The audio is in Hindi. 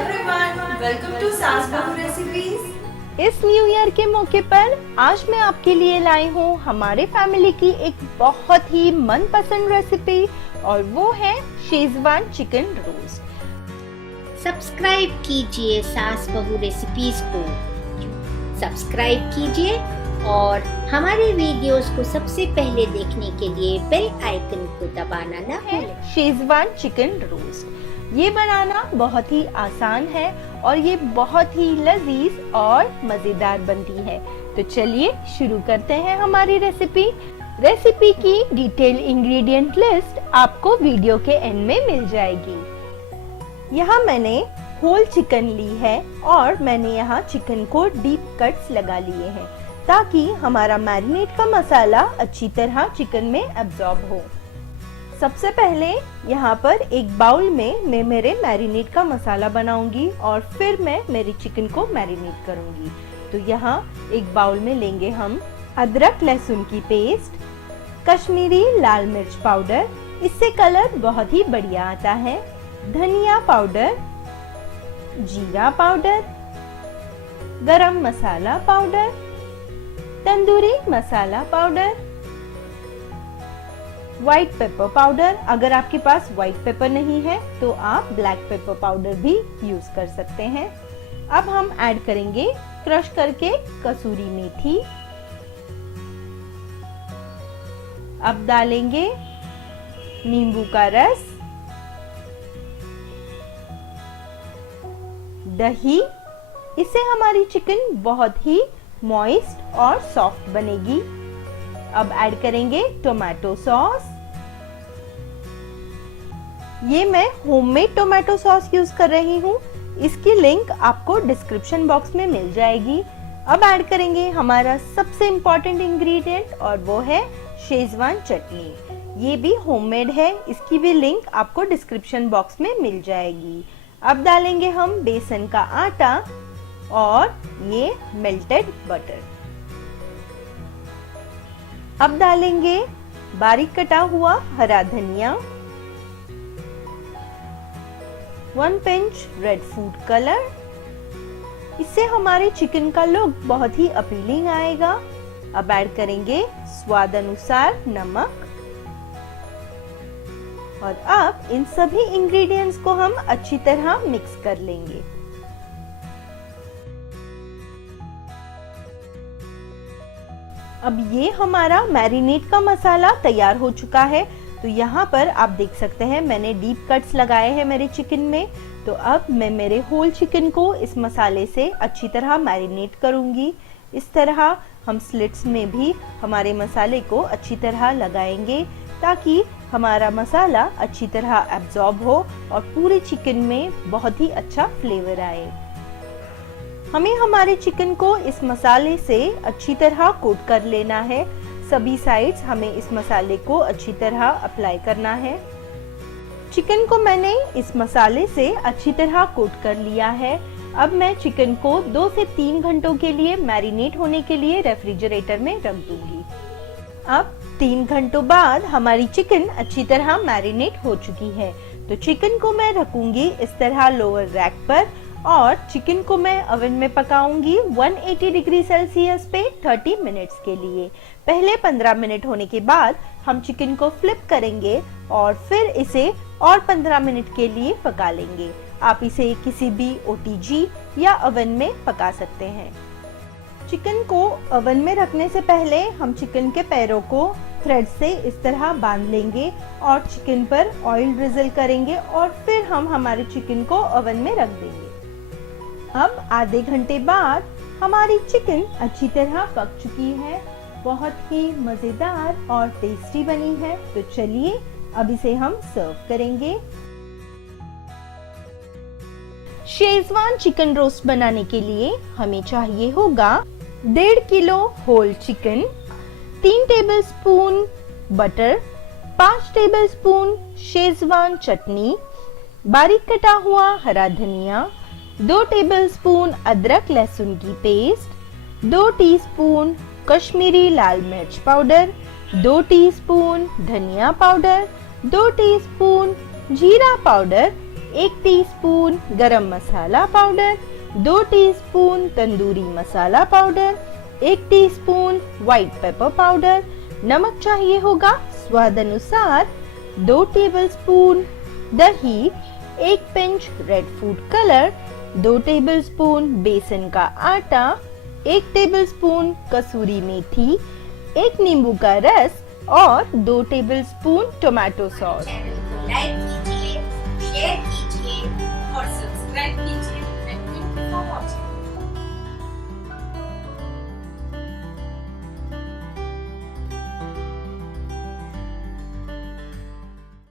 everyone, welcome to सास बहू रेसिपीज। इस न्यू ईयर के मौके पर आज मैं आपके लिए लाई हूँ हमारे फैमिली की एक बहुत ही मनपसंद रेसिपी और वो है शेजवान चिकन रोस्ट। सब्सक्राइब कीजिए सास बहू रेसिपीज को, सब्सक्राइब कीजिए और हमारे वीडियोस को सबसे पहले देखने के लिए बेल आइकन को दबाना ना भूलें। शेजवान चिकन रोस्ट ये बनाना बहुत ही आसान है और ये बहुत ही लजीज और मजेदार बनती है। तो चलिए शुरू करते हैं हमारी रेसिपी की डिटेल इंग्रेडिएंट लिस्ट आपको वीडियो के एंड में मिल जाएगी। यहाँ मैंने होल चिकन ली है और मैंने यहाँ चिकन को डीप कट्स लगा लिए हैं ताकि हमारा मैरिनेट का मसाला अच्छी तरह चिकन में एब्जॉर्ब हो। सबसे पहले यहाँ पर एक बाउल में मैं मेरे मैरिनेट का मसाला बनाऊंगी और फिर मैं मेरी चिकन को मैरिनेट करूंगी। तो यहाँ एक बाउल में लेंगे हम अदरक लहसुन की पेस्ट, कश्मीरी लाल मिर्च पाउडर, इससे कलर बहुत ही बढ़िया आता है, धनिया पाउडर, जीरा पाउडर, गरम masala powder, tandoori masala powder, white pepper powder. अगर आपके पास व्हाइट पेपर नहीं है तो आप ब्लैक पेपर पाउडर भी यूज कर सकते हैं। अब हम ऐड करेंगे क्रश करके कसूरी मेथी। अब डालेंगे नींबू का रस, दही, इससे हमारी चिकन बहुत ही मॉइस्ट और सॉफ्ट बनेगी। अब ऐड करेंगे टोमेटो सॉस। ये मैं होममेड टोमेटो सॉस यूज कर रही हूँ, इसकी लिंक आपको डिस्क्रिप्शन बॉक्स में मिल जाएगी। अब ऐड करेंगे हमारा सबसे इम्पोर्टेंट इंग्रेडिएंट और वो है शेजवान चटनी। ये भी होममेड है, इसकी भी लिंक आपको डिस्क्रिप्शन बॉक्स में मिल जाएगी। अब डालेंगे हम बेसन का आटा और ये मेल्टेड बटर। अब डालेंगे बारीक कटा हुआ हरा धनिया, 1 पिंच रेड फूड कलर, इससे हमारे चिकन का लुक बहुत ही अपीलिंग आएगा। अब ऐड करेंगे स्वाद अनुसार नमक और अब इन सभी इंग्रेडिएंट्स को हम अच्छी तरह मिक्स कर लेंगे। अब ये हमारा मैरिनेट का मसाला तैयार हो चुका है। तो यहाँ पर आप देख सकते हैं मैंने डीप कट्स लगाए हैं मेरे चिकन में। तो अब मैं मेरे होल चिकन को इस मसाले से अच्छी तरह मैरिनेट करूंगी। इस तरह हम स्लिट्स में भी हमारे मसाले को अच्छी तरह लगाएंगे ताकि हमारा मसाला अच्छी तरह एब्जॉर्ब हो और पूरे चिकन में बहुत ही अच्छा फ्लेवर आए। हमें हमारे चिकन को इस मसाले से अच्छी तरह कोट कर लेना है। सभी साइड्स हमें इस मसाले को अच्छी तरह अप्लाई करना है। चिकन को मैंने इस मसाले से अच्छी तरह कोट कर लिया है। अब मैं चिकन को 2 से 3 घंटों के लिए मैरिनेट होने के लिए रेफ्रिजरेटर में रख दूंगी। अब 3 घंटों बाद हमारी चिकन अच्छी तरह मैरिनेट हो चुकी है। तो चिकन को मैं रखूंगी इस तरह लोअर रैक पर और चिकन को मैं ओवन में पकाऊंगी 180 डिग्री सेल्सियस पे 30 मिनट्स के लिए। पहले 15 मिनट होने के बाद हम चिकन को फ्लिप करेंगे और फिर इसे और 15 मिनट के लिए पका लेंगे। आप इसे किसी भी ओटीजी या ओवन में पका सकते हैं। चिकन को ओवन में रखने से पहले हम चिकन के पैरों को थ्रेड से इस तरह बांध लेंगे और चिकन पर ऑयल ड्रिजल करेंगे और फिर हम हमारे चिकन को ओवन में रख देंगे। अब आधे घंटे बाद हमारी चिकन अच्छी तरह पक चुकी है, बहुत ही मजेदार और टेस्टी बनी है। तो चलिए अब इसे हम सर्व करेंगे। शेजवान चिकन रोस्ट बनाने के लिए हमें चाहिए होगा 1.5 kilo whole chicken, 3 tablespoon butter, 5 tablespoon Schezwan chutney, बारीक कटा हुआ हरा धनिया, 2 टेबलस्पून अदरक लहसुन की पेस्ट, 2 टीस्पून कश्मीरी लाल मिर्च पाउडर, 2 टीस्पून धनिया पाउडर, 2 टीस्पून जीरा powder, 1 teaspoon garam masala powder, 2 teaspoon tandoori masala powder, 1 teaspoon white pepper powder, नमक चाहिए होगा स्वाद अनुसार, 2 टेबलस्पून दही, 1 pinch red food colour, 2 tablespoon बेसन का आटा, 1 टेबलस्पून कसूरी मेथी, 1 नींबू का रस और 2 टेबलस्पून टोमेटो सॉस। लाइक